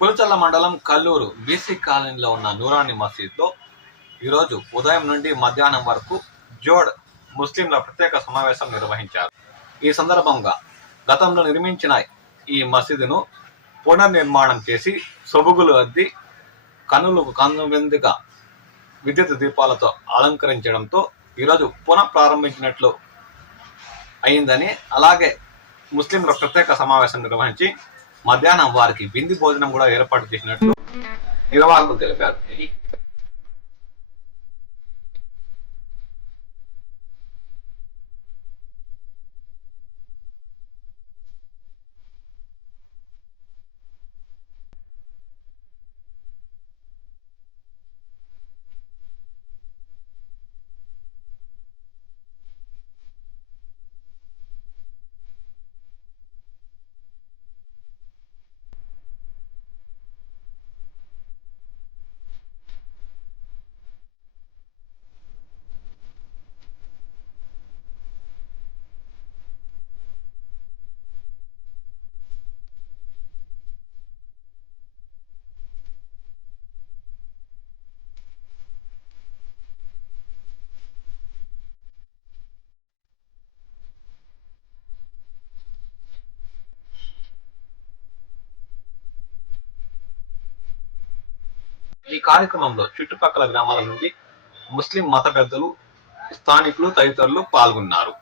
పులిచెర్ల మండలం కల్లూరు బీసీ కాలనీలో ఉన్న నూరాని మసీద్లో ఈరోజు ఉదయం నుండి మధ్యాహ్నం వరకు జోడ్ ముస్లింల ప్రత్యేక సమావేశం నిర్వహించారు. ఈ సందర్భంగా గతంలో నిర్మించిన ఈ మసీదును పునర్నిర్మాణం చేసి సొబగులు అద్ది కనువిందుగా విద్యుత్ దీపాలతో అలంకరించడంతో ఈరోజు పునః ప్రారంభించినట్లు అయిందని, అలాగే ముస్లింల ప్రత్యేక సమావేశం నిర్వహించి మధ్యాహ్నం వారికి విందు భోజనం కూడా ఏర్పాటు చేసినట్లు నిర్వాహకులు తెలిపారు. ఈ కార్యక్రమంలో చుట్టుపక్కల గ్రామాల నుండి ముస్లిం మత పెద్దలు, స్థానికులు తదితరులు పాల్గొన్నారు.